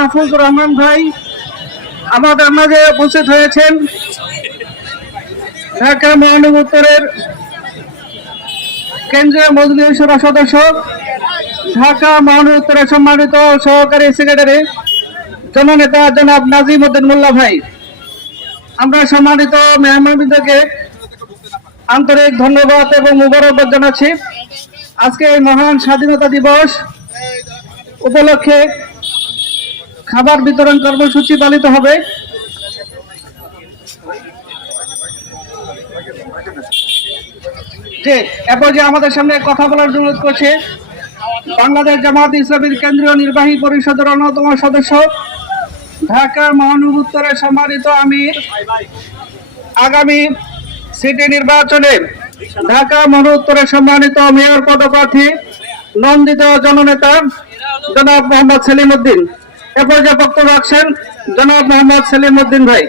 মাহফুজুর রহমান ভাই আমাদের মাঝে উপস্থিত হয়েছেন। ঢাকা মহানগর উত্তরের কেন্দ্রীয় মজলিস শূরা সদস্য, ঢাকা মহানগর উত্তরের সম্মানিত সহকারী সেক্রেটারি জননেতা জনাব নাজিম উদ্দিন মোল্লা ভাই। আমরা সম্মানিত মেহমানবৃন্দকে আন্তরিক ধন্যবাদ এবং মুবারকবাদ জানাচ্ছি। আজকে এই মহান স্বাধীনতা দিবস উপলক্ষে খাবার বিতরণ কর্মসূচি পালিত হবে। এরপর যে আমাদের সামনে কথা বলার জন্য করছে বাংলাদেশ জামায়াত ইসলামীর কেন্দ্রীয় নির্বাহী পরিষদের অন্যতম সদস্য, ঢাকা মহানগর উত্তরের সম্মানিত আমির, আগামী সিটি নির্বাচনে ঢাকা মহানগর উত্তরের সম্মানিত মেয়র পদপ্রার্থী নন্দিত জননেতা জনাব মোহাম্মদ সেলিম উদ্দিন। এ পর্যায়ে বক্তব্য রাখছেন জনাব মোহাম্মদ সেলিম উদ্দিন ভাই।